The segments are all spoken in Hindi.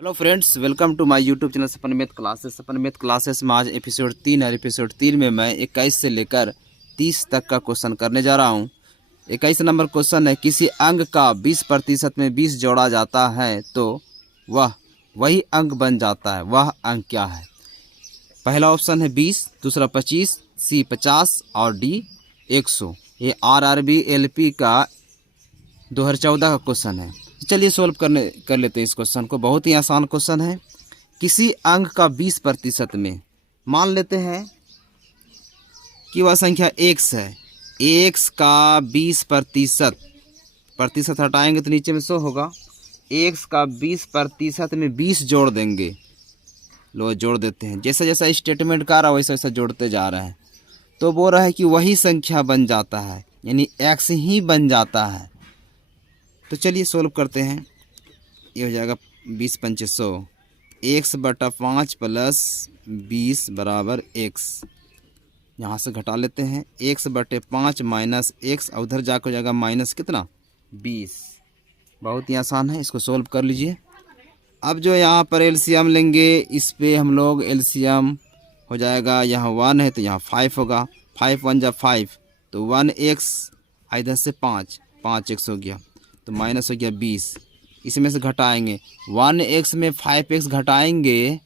Hello friends, welcome to my YouTube channel Sapan math classes. Sapan math classes में आज एपिसोड 3 है। एपिसोड 3 में मैं 21 से लेकर 30 तक का क्वेश्चन करने जा रहा हूं। 21 नंबर क्वेश्चन है, किसी अंक का 20% में 20 जोड़ा जाता है तो वह वही अंक बन जाता है। वह अंक क्या है? पहला ऑप्शन है 20, दूसरा 25, सी 50 और डी 100। ये RRB LP का 2014 का क्वेश्चन है। चलिए सॉल्व कर लेते हैं इस क्वेश्चन को। बहुत ही आसान क्वेश्चन है। किसी अंक का 20% में मान लेते हैं कि वह संख्या x है। x का 20%, प्रतिशत हटाएंगे तो नीचे में 100 होगा। x का 20% में 20 जोड़ देंगे। लो जोड़ देते हैं। जैसा जैसा स्टेटमेंट का रहा वैसा वैसा जोड़ते जा रहे हैं। तो बोल रहा है कि वही संख्या बन जाता है, यानी x ही बन जाता है। तो चलिए सोल्व करते हैं। ये हो जाएगा 20 पंचे 100, x/5 प्लस 20 बराबर x। यहाँ से घटा लेते हैं। x/5 माइनस x, उधर जाकर हो जाएगा माइनस कितना 20। बहुत ही आसान है, इसको सोल्व कर लीजिए। अब जो यहाँ पर एलसीएम लेंगे, इस पे हम लोग एलसीएम हो जाएगा। यहाँ 1 है तो यहाँ 5 होगा। 5 1 जा 5 तो 1x, इधर से 5x हो गया तो माइनस हो गया 20। इसमें से घटाएंगे 1x में 5x घटाएंगे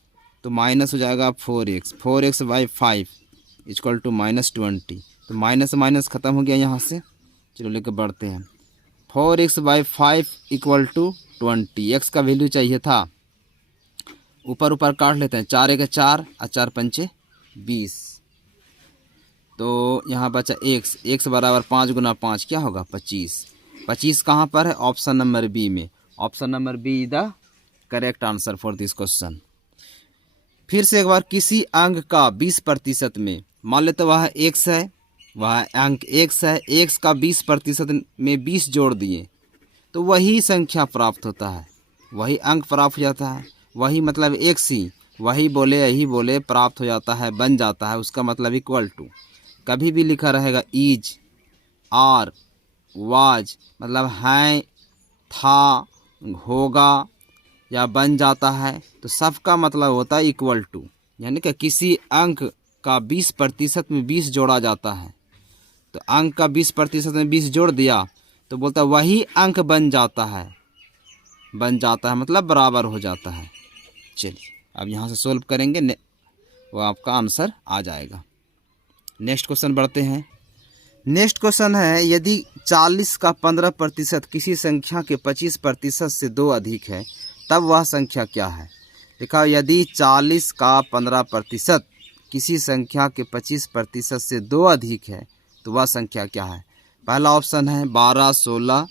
तो माइनस हो जाएगा 4x। 4x/5 equal to -20। तो माइनस माइनस ख़त्म हो गया यहाँ से। चलो लेकर बढ़ते हैं। 4x/5 equal to 20। x का वैल्यू चाहिए था। ऊपर ऊपर काट लेते हैं। 4 1 4 और 4 पंचे 20। तो यहाँ बचा x बराबर 5 गुना 5 क्या होगा 25। 25 कहाँ पर है? ऑप्शन नंबर बी में। Option number B is the correct answer for this question. फिर से एक बार, किसी अंक का 20% में मान लेते वह x है, वह अंक x है। x का 20% में 20 जोड़ दिए तो वही संख्या प्राप्त होता है, वही अंक प्राप्त हो जाता है। वही मतलब x ही, वही बोले यही बोले प्राप्त हो जाता है, बन जाता है। उसका मतलब इक्वल टू, कभी भी लिखा रहेगा इज, आर, वाज, मतलब है, था, होगा या बन जाता है, तो सबका मतलब होता है इक्वल टू। यानी कि किसी अंक का 20% में 20 जोड़ा जाता है, तो अंक का 20% में 20 जोड़ दिया तो बोलता है वही अंक बन जाता है। बन जाता है मतलब बराबर हो जाता है। चलिए अब यहाँ से सोल्व करेंगे, वो आपका आंसर आ जाएगा। नेक्स्ट क्वेश्चन बढ़ते हैं। नेक्स्ट क्वेश्चन है, यदि 40 का 15% किसी संख्या के 25% से 2 अधिक है तब वह संख्या क्या है? देखा, यदि 40 का 15% किसी संख्या के 25% से 2 अधिक है तो वह संख्या क्या है? पहला ऑप्शन है 12, 16,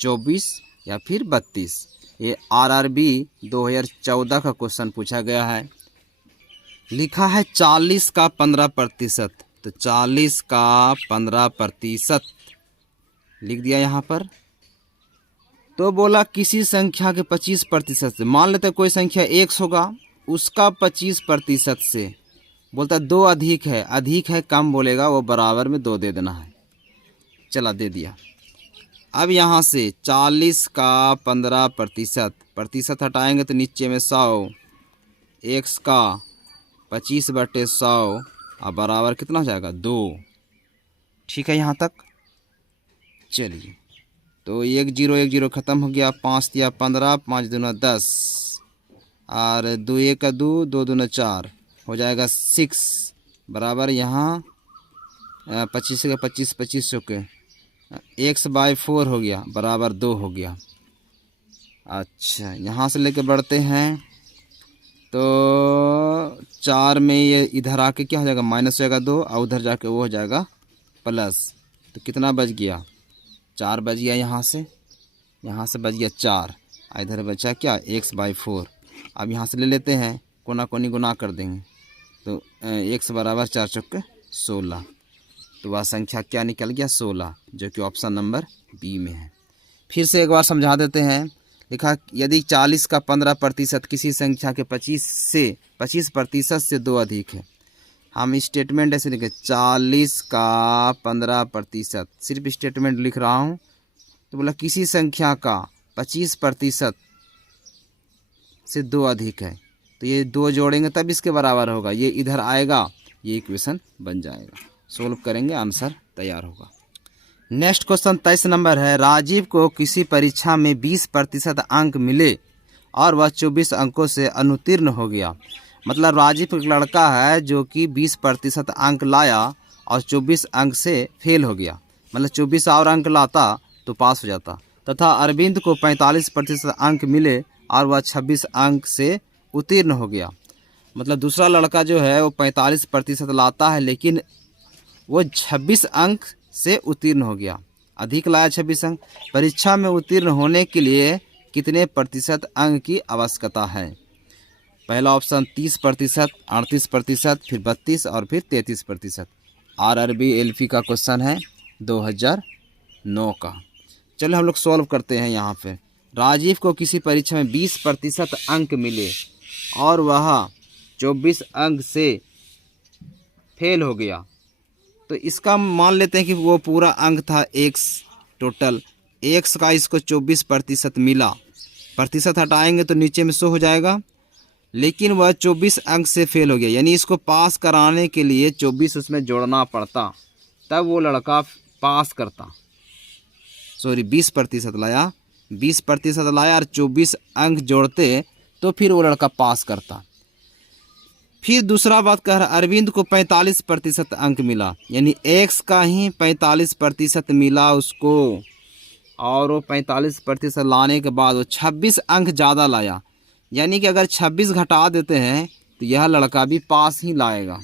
24 या फिर 32। ये RRB 2014 का क्वेश्चन पूछा गया है। लिखा है 40 का 15%, तो 40 का 15% लिख दिया यहाँ पर। तो बोला किसी संख्या के 25% से, मान लेते कोई संख्या x होगा, उसका 25% से बोलता 2 अधिक है। अधिक है कम बोलेगा, वो बराबर में 2 दे देना है। चला दे दिया। अब यहाँ से 40 का 15%, प्रतिशत हटाएंगे तो नीचे में 100, x का 25/100 और बराबर कितना हो जाएगा 2। ठीक है यहाँ तक। चलिए तो 1 0 1 0 ख़त्म हो गया। 5 या 15, 5 दूना 10 और 2 1 2, 2 दूना 4 हो जाएगा 6 बराबर। यहाँ 25 का 25 25 के x/4 हो गया बराबर 2 हो गया। अच्छा यहाँ से लेके बढ़ते हैं। तो 4 में ये इधर आके क्या हो जाएगा माइनस हो जाएगा 2 और उधर जाके वो हो जाएगा प्लस। तो कितना बच गया 4 बच गया। यहाँ से बच गया 4, इधर बचा क्या x/4। अब यहाँ से ले लेते हैं, कोना कोनी गुना कर देंगे तो x बराबर 4 चौके 16। तो वह संख्या क्या निकल गया 16, जो कि ऑप्शन नंबर बी में है। फिर से एक बार समझा देते हैं। लिखा यदि 40 का 15% किसी संख्या के 25% से 2 अधिक है। हम स्टेटमेंट ऐसे लिखे 40 का 15%, सिर्फ स्टेटमेंट लिख रहा हूँ। तो बोला किसी संख्या का 25% से 2 अधिक है, तो ये 2 जोड़ेंगे तब इसके बराबर होगा, ये इधर आएगा, ये इक्वेशन बन जाएगा। सोल्व करेंगे, आंसर तैयार होगा। नेक्स्ट क्वेश्चन 23 नंबर है, राजीव को किसी परीक्षा में 20% अंक मिले और वह 24 अंकों से अनुत्तीर्ण हो गया। मतलब राजीव एक लड़का है जो कि 20% अंक लाया और 24 अंक से फेल हो गया, मतलब 24 और अंक लाता तो पास हो जाता। तथा अरविंद को 45% अंक मिले और वह 26 अंक से उत्तीर्ण हो गया। मतलब दूसरा लड़का जो है वो 45% लाता है, लेकिन वो 26 अंक से उत्तीर्ण हो गया, अधिक लाया 26 अंक। परीक्षा में उत्तीर्ण होने के लिए कितने प्रतिशत अंक की आवश्यकता है? पहला ऑप्शन 30%, 38%, फिर 32 और फिर 33%। RRB LP का क्वेश्चन है 2009 का। चलो हम लोग सॉल्व करते हैं। यहाँ पे राजीव को किसी परीक्षा में 20% अंक मिले और वह 24 अंक से फेल हो गया, तो इसका मान लेते हैं कि वो पूरा अंक था x, टोटल x का इसको 24% मिला, प्रतिशत हटाएंगे तो नीचे में 100 हो जाएगा, लेकिन वह 24 अंक से फेल हो गया, यानी इसको पास कराने के लिए 24 उसमें जोड़ना पड़ता, तब वो लड़का पास करता। सॉरी 20% लाया, 20% लाया और 24 अंक जोड़ते तो फिर वो लड़का पास करता। फिर दूसरा बात कह रहा, अरविंद को 45% अंक मिला, यानी x का ही 45% मिला उसको, और वो 45% लाने के बाद वो 26 अंक ज़्यादा लाया, यानी कि अगर 26 घटा देते हैं तो यह लड़का भी पास ही लाएगा।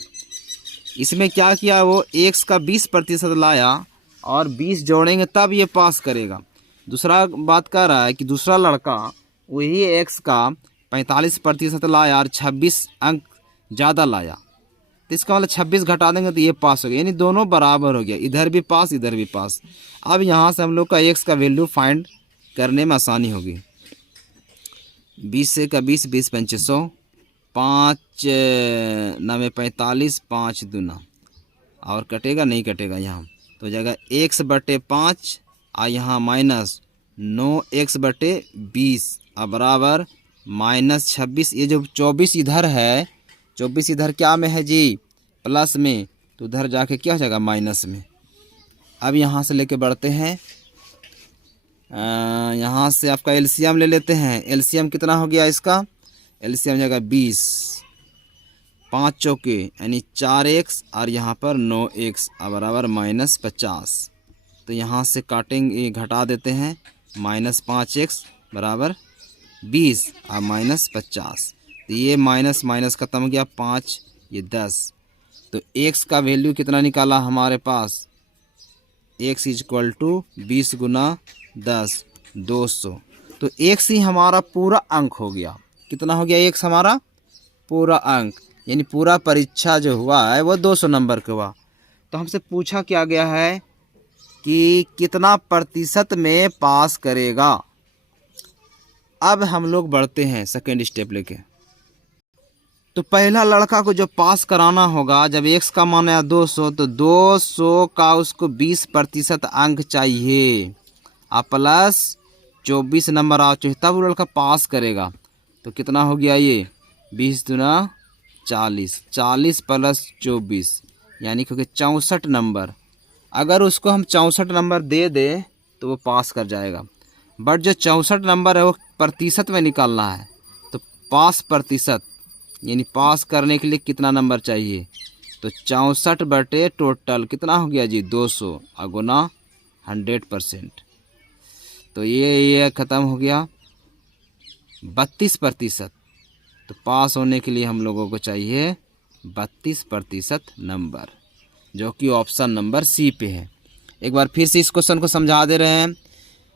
इसमें क्या किया, वो x का 20% लाया और 20 जोड़ेंगे तब ये पास करेगा। दूसरा बात कह रहा है कि दूसरा लड़का वही x का 45% लाया और 26 अंक ज़्यादा लाया, तो इसका मतलब 26 घटा देंगे तो ये पास हो गया, यानी दोनों बराबर हो गया, इधर भी पास इधर भी पास। अब यहाँ से हम लोग का x का वैल्यू फाइंड करने में आसानी होगी। 20 से का 20, 20 पंचे 100, 5 9 45, 5 दूना, और कटेगा नहीं कटेगा यहाँ, तो हो जाएगा x/5 और यहाँ माइनस 9x/20 और बराबर -26। ये जो 24 इधर है, 24 इधर क्या में है जी, प्लस में, तो उधर जाके क्या हो जाएगा माइनस में। अब यहाँ से लेके बढ़ते हैं, यहाँ से आपका एलसीएम ले लेते हैं। एलसीएम कितना हो गया इसका, एलसीएम हो जाएगा 20, 5 चौके यानी 4x और यहाँ पर 9x बराबर -50। तो यहाँ से काटेंगे, घटा देते हैं, -5x बराबर 20 और -50, तो ये माइनस माइनस खत्म हो गया, 5 ये 10। तो x का वैल्यू कितना निकाला हमारे पास, x = 20 × 10, 200। तो x ही हमारा पूरा अंक हो गया। कितना हो गया x हमारा पूरा अंक, यानी पूरा परीक्षा जो हुआ है वो 200 नंबर का हुआ। तो हमसे पूछा क्या गया है कि कितना प्रतिशत में पास करेगा। अब हम लोग बढ़ते हैं सेकेंड स्टेप लेके। तो पहला लड़का को जो पास कराना होगा, जब x का मान है 200, तो 200 का उसको 20% अंक चाहिए और प्लस 24 नंबर आ चाहिए, तब वो लड़का पास करेगा। तो कितना हो गया ये, 20 दूना 40, 40 + 24 यानी कि 64 नंबर। अगर उसको हम 64 नंबर दे दें तो वो पास कर जाएगा, बट जो 64 नंबर है वो प्रतिशत में निकालना है। तो पास प्रतिशत यानी पास करने के लिए कितना नंबर चाहिए, तो 64 टोटल कितना हो गया जी 200 और गुना 100%। तो ये ख़त्म हो गया 32%। तो पास होने के लिए हम लोगों को चाहिए 32% नंबर, जो कि ऑप्शन नंबर सी पे है। एक बार फिर से इस क्वेश्चन को समझा दे रहे हैं।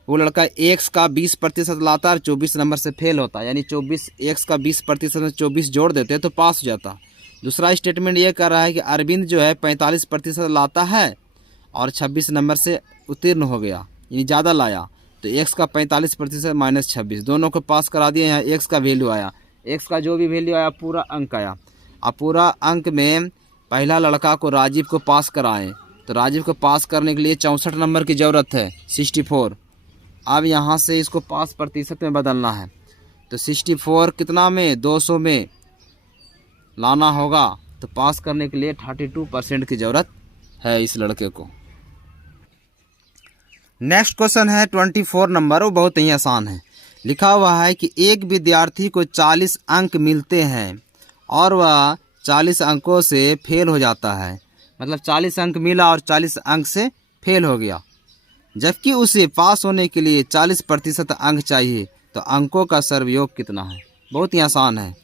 वो लड़का x का 20% लाता है और 24 नंबर से फेल होता है, यानी 24 x का 20% में 24 जोड़ देते तो पास हो जाता। दूसरा स्टेटमेंट ये कर रहा है कि अरविंद जो है 45% लाता है और 26 नंबर से उत्तीर्ण हो गया, यानी ज़्यादा लाया, तो x का 45% माइनस 26 दोनों को पास करा दिया। यहाँ x का वैल्यू आया, x का जो भी वैल्यू आया पूरा अंक आया। अब पूरा अंक में पहला लड़का को राजीव को पास कराएं, तो राजीव को पास करने के लिए 64 नंबर की ज़रूरत है, 64। अब यहाँ से इसको पास प्रतिशत में बदलना है, तो 64 कितना में 200 में लाना होगा। तो पास करने के लिए 32% की ज़रूरत है इस लड़के को। नेक्स्ट क्वेश्चन है 24 नंबर, वो बहुत ही आसान है। लिखा हुआ है कि एक विद्यार्थी को 40 अंक मिलते हैं और वह 40 अंकों से फेल हो जाता है। मतलब 40 अंक मिला और 40 अंक से फेल हो गया, जबकि उसे पास होने के लिए 40% अंक चाहिए। तो अंकों का सर्वयोग कितना है? बहुत ही आसान है।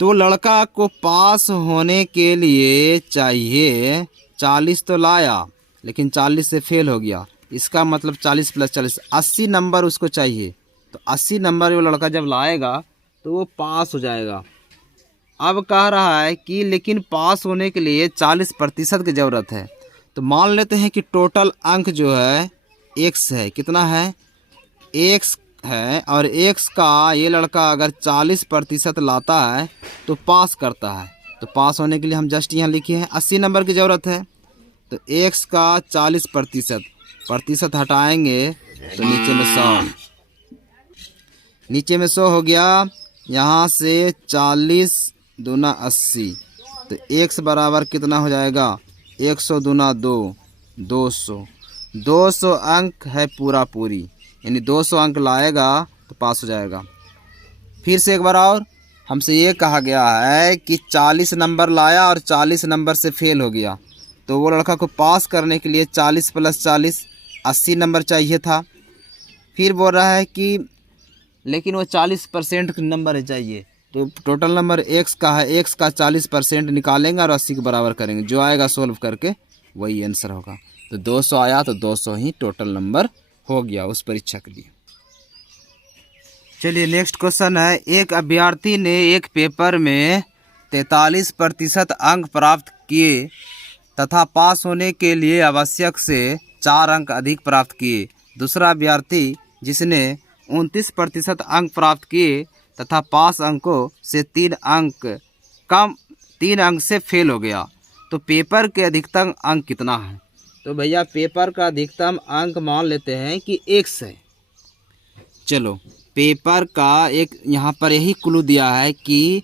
तो लड़का को पास होने के लिए चाहिए 40 तो लाया, लेकिन 40 से फेल हो गया। इसका मतलब 40 + 40 80 नंबर उसको चाहिए। तो 80 नंबर वो लड़का जब लाएगा तो वो पास हो जाएगा। अब कह रहा है कि लेकिन पास होने के लिए 40% की ज़रूरत है। तो मान लेते हैं कि टोटल अंक जो है x है। कितना है? x है, और x का ये लड़का अगर 40% लाता है तो पास करता है। तो पास होने के लिए हम जस्ट यहाँ लिखे हैं 80 नंबर की ज़रूरत है। तो x का 40%, प्रतिशत हटाएंगे तो नीचे में 100, नीचे में 100 हो गया। यहाँ से 40 दूना 80, तो x बराबर कितना हो जाएगा? 100 दूना 2, 200। 200 अंक है पूरा पूरी, यानी 200 अंक लाएगा तो पास हो जाएगा। फिर से एक बार और, हमसे ये कहा गया है कि 40 नंबर लाया और 40 नंबर से फेल हो गया। तो वो लड़का को पास करने के लिए 40 + 40 80 नंबर चाहिए था। फिर बोल रहा है कि लेकिन वो 40% नंबर चाहिए। तो टोटल नंबर x का है, x का 40% निकालेंगे और 80 के बराबर करेंगे। जो आएगा सोल्व करके वही आंसर होगा। तो 200 आया तो 200 ही टोटल नंबर हो गया उस परीक्षा के लिए। चलिए नेक्स्ट क्वेश्चन है। एक अभ्यर्थी ने एक पेपर में 43% अंक प्राप्त किए तथा पास होने के लिए आवश्यक से 4 अंक अधिक प्राप्त किए। दूसरा अभ्यर्थी जिसने 29% अंक प्राप्त किए तथा पास अंकों से 3 अंक से फेल हो गया। तो पेपर के अधिकतम अंक कितना है? तो भैया पेपर का अधिकतम अंक मान लेते हैं कि x है। चलो पेपर का एक यहाँ पर यही क्लू दिया है कि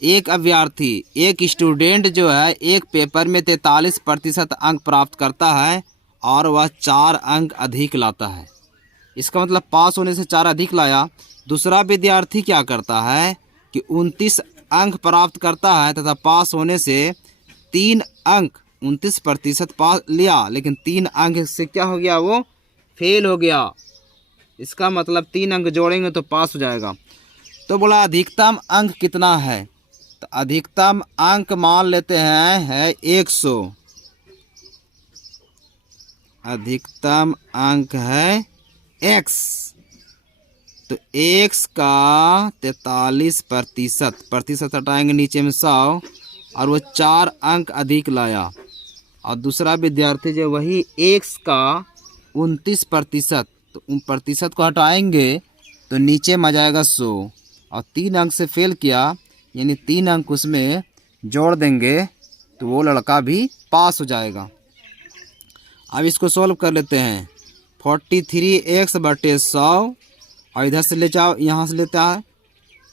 एक अभ्यर्थी, एक स्टूडेंट जो है एक पेपर में 43% अंक प्राप्त करता है और वह 4 अंक अधिक लाता है। इसका मतलब पास होने से 4 अधिक लाया। दूसरा विद्यार्थी क्या करता है कि 29 अंक प्राप्त करता है तथा पास होने से 3 अंक, 29% पास लिया, लेकिन 3 अंक से क्या हो गया? वो फेल हो गया। इसका मतलब 3 अंक जोड़ेंगे तो पास हो जाएगा। तो बोला अधिकतम अंक कितना है? तो अधिकतम अंक मान लेते हैं है 100। अधिकतम अंक है x। तो x का 43%, प्रतिशत हटाएंगे नीचे में 100, और वो 4 अंक अधिक लाया। और दूसरा विद्यार्थी जो वही x का 29%, तो उन प्रतिशत को हटाएंगे तो नीचे में आ जाएगा 100, और 3 अंक से फेल किया, यानी 3 अंक उसमें जोड़ देंगे तो वो लड़का भी पास हो जाएगा। अब इसको सॉल्व कर लेते हैं। 43x/100, और इधर से ले जाओ, यहाँ से लेता है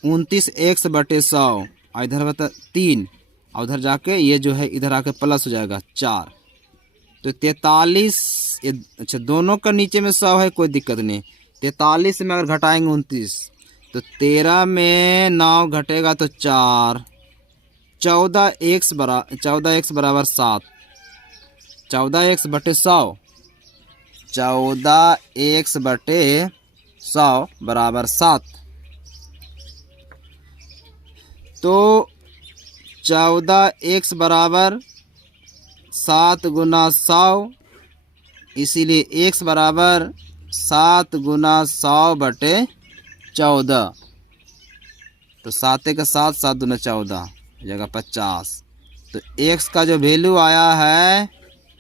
29x/100, और इधर बता 3, और उधर जाके ये जो है इधर आके प्लस हो जाएगा 4। तो 43, अच्छा दोनों का नीचे में 100 है, कोई दिक्कत नहीं। 43 में अगर घटाएंगे 29, तो 13 में 9 घटेगा तो 4, 14x बराबर 7, 14x/100, 14x/100 बराबर 7। तो 14x बराबर 7 गुना 100, इसीलिए x बराबर 7 गुना 100/14। तो 7 का 7, 7 दूना 14 जगह 50। तो x का जो वैल्यू आया है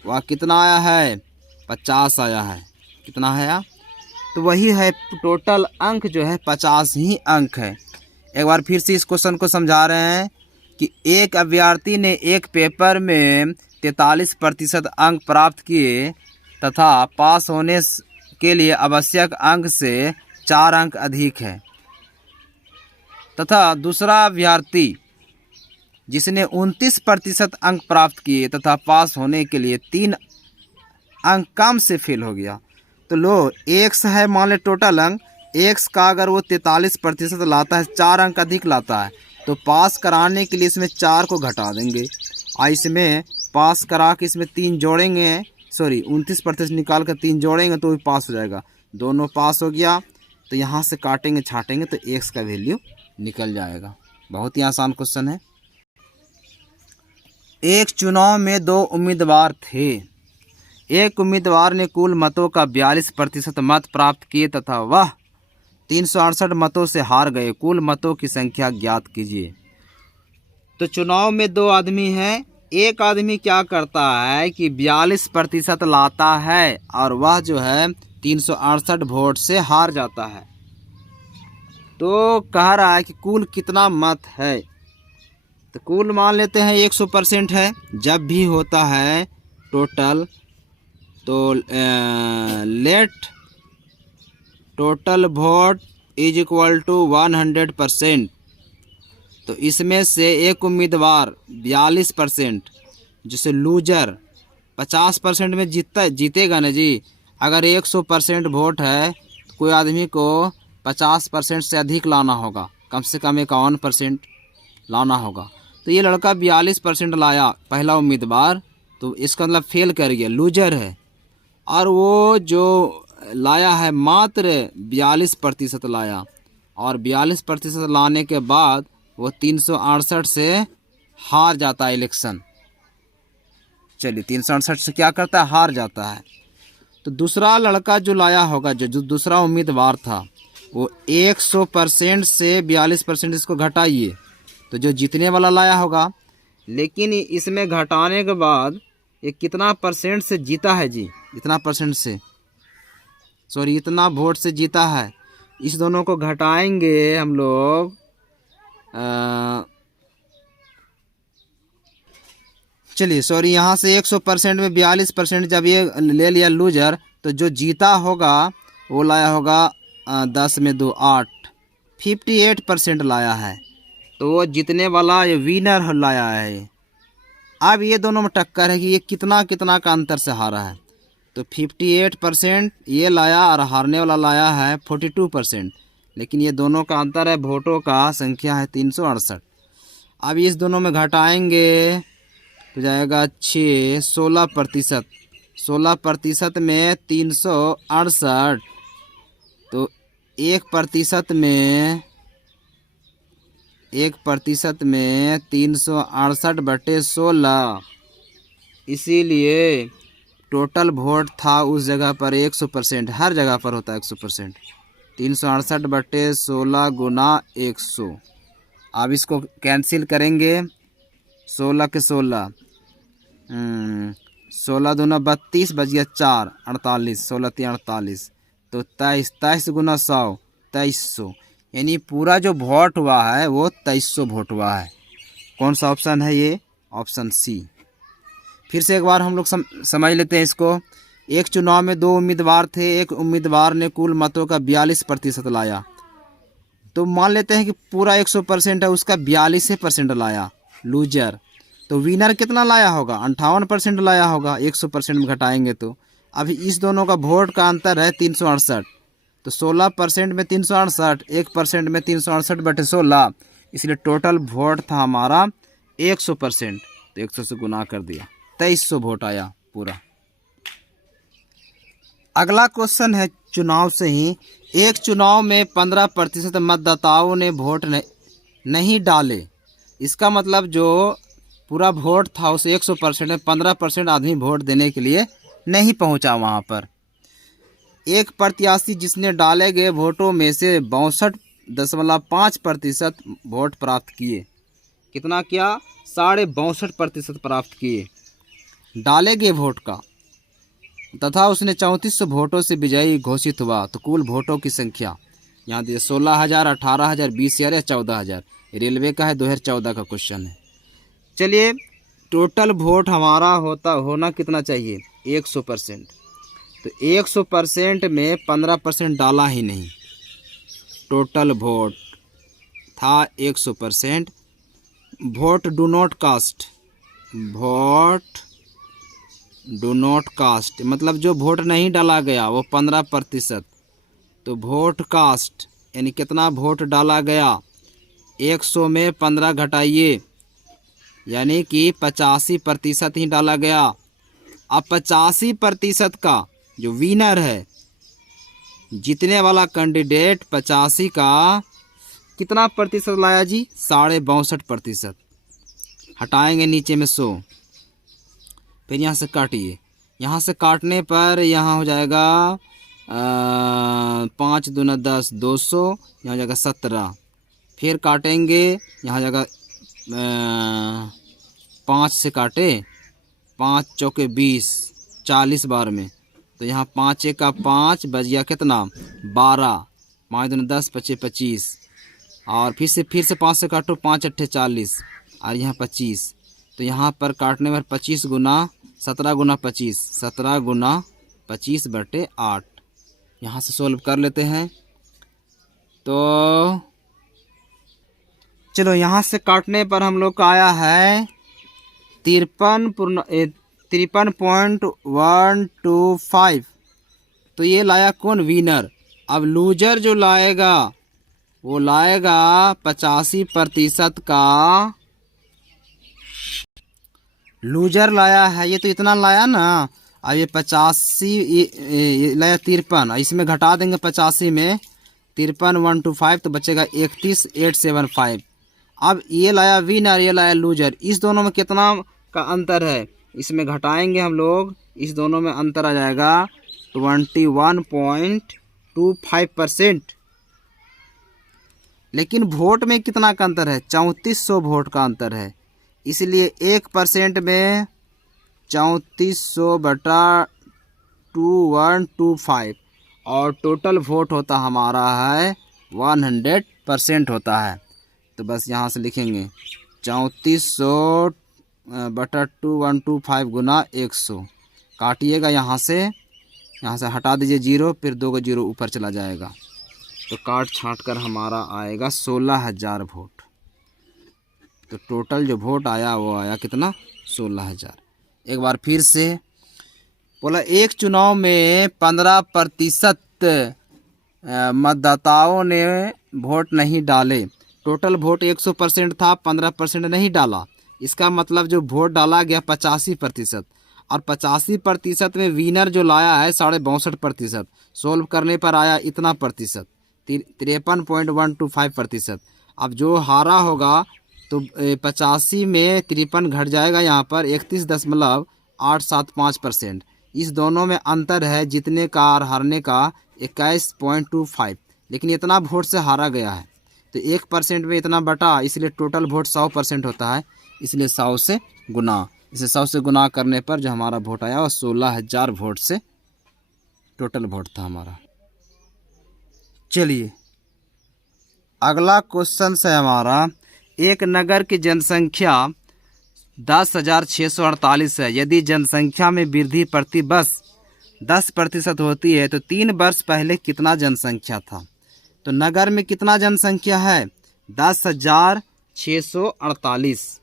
वह कितना आया है? 50 आया है। कितना है? तो वही है टोटल अंक जो है 50 ही अंक है। एक बार फिर से इस क्वेश्चन को समझा रहे हैं कि एक अभ्यर्थी ने एक पेपर में 43% अंक प्राप्त किए तथा पास होने के लिए आवश्यक अंक से 4 अंक अधिक है। तथा दूसरा अभ्यर्थी जिसने 29% अंक प्राप्त किए तथा पास होने के लिए 3 अंक कम से फेल हो गया। तो लो एक्स है, मान ले टोटल अंक एक्स का अगर वो 43% लाता है, 4 अंक अधिक लाता है, तो पास कराने के लिए इसमें 4 को घटा देंगे और इसमें पास करा के इसमें 3 जोड़ेंगे, सॉरी 29% निकाल कर 3 जोड़ेंगे तो भी पास हो जाएगा। दोनों पास हो गया। तो यहाँ से काटेंगे छाटेंगे तो एक्स का वैल्यू निकल जाएगा। बहुत ही आसान क्वेश्चन है। एक चुनाव में 2 उम्मीदवार थे। एक उम्मीदवार ने कुल मतों का 42% मत प्राप्त किए तथा वह 368 मतों से हार गए। कुल मतों की संख्या ज्ञात कीजिए। तो चुनाव में 2 आदमी हैं। एक आदमी क्या करता है कि 42% लाता है और वह जो है 368 वोट से हार जाता है। तो कह रहा है कि कुल कितना मत है। तो कुल मान लेते हैं 100% है। जब भी होता है टोटल तो let total vote is equal to 100%। तो इसमें से एक उम्मीदवार 42% जैसे लूजर 50% में जीतेगा ना जी। अगर 100% वोट है तो कोई आदमी को 50% से अधिक लाना होगा, कम से कम 51% लाना होगा। तो ये लड़का 42% लाया पहला उम्मीदवार, तो इसका मतलब फेल कर गया, लूजर है। और वो जो लाया है मात्र 42% लाया और 42% लाने के बाद वो 368 से हार जाता है इलेक्शन। चलिए 368 से क्या करता है, हार जाता है। तो दूसरा लड़का जो लाया होगा, जो दूसरा उम्मीदवार था, वो 100% से 42% इसको घटाइए तो जो जीतने वाला लाया होगा। लेकिन इसमें घटाने के बाद ये कितना परसेंट से जीता है जी, इतना परसेंट से, सॉरी इतना वोट से जीता है। इस दोनों को घटाएंगे हम लोग। चलिए सॉरी यहाँ से 100% में 42% जब ये ले लिया लूजर, तो जो जीता होगा वो लाया होगा 10 में 2 8, 58% लाया है। तो वो जीतने वाला ये विनर लाया है। अब ये दोनों में टक्कर है कि ये कितना कितना का अंतर से हारा है। तो 58% ये लाया और हारने वाला लाया है 42%। लेकिन ये दोनों का अंतर है, वोटों का संख्या है 368। अब इस दोनों में घटाएंगे तो जाएगा 6, 16%। 16% में 368, तो 1% में 368/16। इसीलिए टोटल वोट था उस जगह पर 100%, हर जगह पर होता है 100%। 368/16 गुना 100। अब इसको कैंसिल करेंगे, 16 के 16, 16 दूना 32, बच गया 4, 48, 16 3 48, तो 23, 23 गुना 100, 2300। यानी पूरा जो वोट हुआ है वो 2300 वोट हुआ है। कौन सा ऑप्शन है ये? Option C. फिर से एक बार हम लोग समझ लेते हैं इसको। एक चुनाव में 2 उम्मीदवार थे। एक उम्मीदवार ने कुल मतों का 42% लाया। तो मान लेते हैं कि पूरा 100% है, उसका 42% लाया लूजर। तो विनर कितना लाया होगा? 58% लाया होगा। 100% में घटाएंगे तो अभी इस दोनों का वोट का अंतर है 368। तो 16% में 368, 1% में 368/16, इसलिए टोटल वोट था हमारा 100%। तो 100 से गुना कर दिया, 2300 वोट आया पूरा। अगला क्वेश्चन है चुनाव से ही। एक चुनाव में 15% मतदाताओं ने वोट नहीं डाले। इसका मतलब जो पूरा वोट था उस 100% में 15% आदमी वोट देने के लिए नहीं पहुंचा वहां पर। एक प्रत्याशी जिसने डाले गए वोटों में से 62.5% वोट प्राप्त किए। कितना किया? 62.5% प्राप्त किए डाले गए वोट का, तथा उसने 3400 वोटों से विजयी घोषित हुआ। तो कुल वोटों की संख्या यहाँ दिए 16,000, 18,000, 20,000 या 14,000। रेलवे का है, 2014 का क्वेश्चन है। चलिए टोटल वोट हमारा होना कितना चाहिए? 100%। तो 100% में 15% डाला ही नहीं। टोटल वोट था 100%। Vote do not cast, vote do not cast मतलब जो वोट नहीं डाला गया वो 15%। तो वोट कास्ट यानी कितना वोट डाला गया, 100 में 15 घटाइए यानी कि 85% ही डाला गया। अब 85% का जो विनर है, जीतने वाला कैंडिडेट 85 का कितना प्रतिशत लाया जी, 62.5%। हटाएंगे नीचे में 100, फिर यहाँ से काटिए, यहाँ से काटने पर यहाँ हो जाएगा 5 दूना 10, 200, यहाँ हो जाएगा 17। फिर काटेंगे, यहाँ हो जाएगा 5 से काटे, 5 चौके 20, 40 बार में, तो यहाँ 5 का 5 बच गया कितना, 12, 5 दूना 10, 25 25, और फिर से 5 से काटो, 5 अट्ठे 40 और यहाँ 25। तो यहाँ पर काटने पर 25 गुना 17 गुना 25, 17 गुना 25/8। यहाँ से सोल्व कर लेते हैं। तो चलो यहाँ से काटने पर हम लोग का आया है 53.125। तो ये लाया कौन, विनर। अब लूजर जो लाएगा वो लाएगा 85% का, लूजर लाया है ये, तो इतना लाया ना। अब ये 85 ये लाया 53, इसमें घटा देंगे 85 में 53,125, तो बचेगा 31,875। अब ये लाया विनर, ये लाया लूजर, इस दोनों में कितना का अंतर है, इसमें घटाएंगे हम लोग, इस दोनों में अंतर आ जाएगा 21.25%। लेकिन वोट में कितना का अंतर है, 3400 वोट का अंतर है, इसलिए 1% में 3400/2125 और टोटल वोट होता हमारा है 100% होता है। तो बस यहाँ से लिखेंगे 3400/2125 गुना 100, काटिएगा यहाँ से हटा दीजिए 0, फिर 2 0 ऊपर चला जाएगा, तो काट छाँट कर हमारा आएगा 16,000 वोट। तो टोटल जो वोट आया वो आया कितना, 16,000। एक बार फिर से बोला, एक चुनाव में 15% मतदाताओं ने वोट नहीं डाले। टोटल वोट 100% था, 15% नहीं डाला। इसका मतलब जो वोट डाला गया 85%, और 85% में विनर जो लाया है 62.5%। सोल्व करने पर आया इतना प्रतिशत, 53.125%। अब जो हारा होगा तो 85 में 53 घट जाएगा, यहाँ पर 31.875%। इस दोनों में अंतर है जीतने का और हारने का 21.25, लेकिन इतना वोट से हारा गया है, तो 1% में इतना बटा, इसलिए टोटल वोट 100% होता है, इसलिए 100 से गुना, इसे 100 से गुना करने पर जो हमारा वोट आया वो 16,000 वोट से टोटल वोट था हमारा। चलिए अगला क्वेश्चन है हमारा, एक नगर की जनसंख्या 10,648 है। यदि जनसंख्या में वृद्धि प्रति वर्ष 10% होती है तो 3 वर्ष पहले कितना जनसंख्या था। तो नगर में कितना जनसंख्या है, 10,648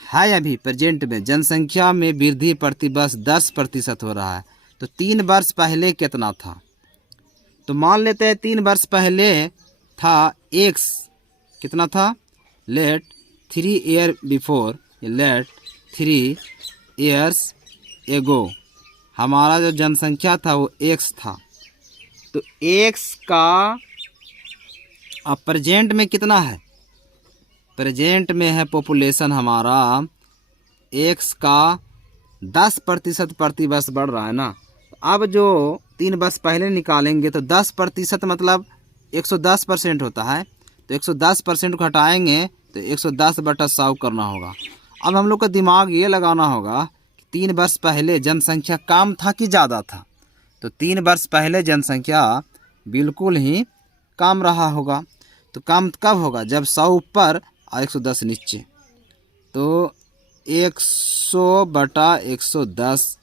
है। अभी प्रेजेंट में जनसंख्या में वृद्धि प्रति वर्ष 10% हो रहा है, तो 3 वर्ष पहले कितना था। तो मान लेते हैं 3 वर्ष पहले था x, कितना था, let 3 year before, let 3 years ago हमारा जो जनसंख्या था वो x था। तो x का अब प्रेजेंट में कितना है, प्रेजेंट में है पॉपुलेशन हमारा x का 10% प्रति वर्ष बढ़ रहा है ना। अब जो 3 वर्ष पहले निकालेंगे तो 10% मतलब 110% होता है, तो 110% को हटाएंगे तो 110/100 करना होगा। अब हम लोग का दिमाग ये लगाना होगा कि 3 वर्ष पहले जनसंख्या कम था कि ज़्यादा था। तो 3 वर्ष पहले जनसंख्या बिल्कुल ही कम रहा होगा। तो कम कब होगा, जब 100 ऊपर और 110 नीचे। तो 100/110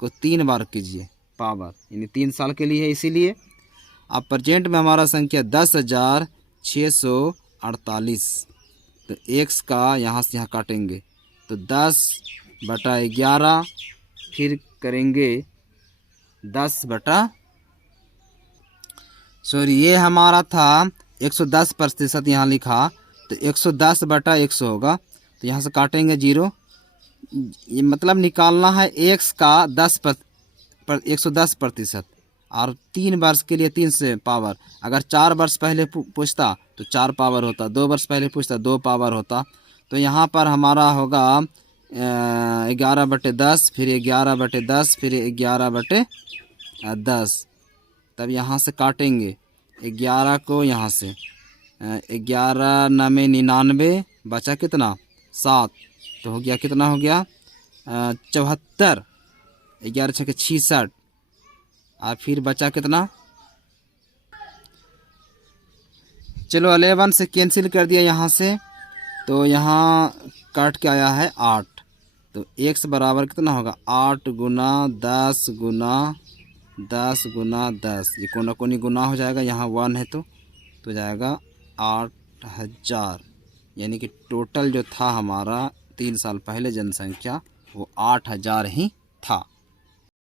को 3 बार कीजिए पावर, यानी 3 साल के लिए है, इसीलिए अब प्रेजेंट में हमारा संख्या 10,648 48। तो x का यहाँ से यहाँ काटेंगे तो 10/11, फिर करेंगे 10 सॉरी ये हमारा था 110%, यहाँ लिखा तो 110/100 होगा। तो यहाँ से काटेंगे 0। ये मतलब निकालना है x का 110%, और 3 वर्ष के लिए 3 से पावर। अगर 4 वर्ष पहले पूछता तो 4 पावर होता, 2 वर्ष पहले पूछता 2 पावर होता। तो यहाँ पर हमारा होगा 11/10, फिर 11/10, फिर 11/10। तब यहाँ से काटेंगे 11 को, यहाँ से 11 9 99, बचा कितना 7। तो हो गया कितना हो गया 74, 11 6 66, और फिर बचा कितना, चलो 11 से कैंसिल कर दिया यहाँ से, तो यहाँ काट के आया है 8। तो x बराबर कितना होगा 8 गुना 10 गुना 10 गुना 10, ये कोना कोनी गुना हो जाएगा, यहाँ 1 है तो जाएगा 8000। यानी कि टोटल जो था हमारा 3 साल पहले जनसंख्या वो 8000 ही था।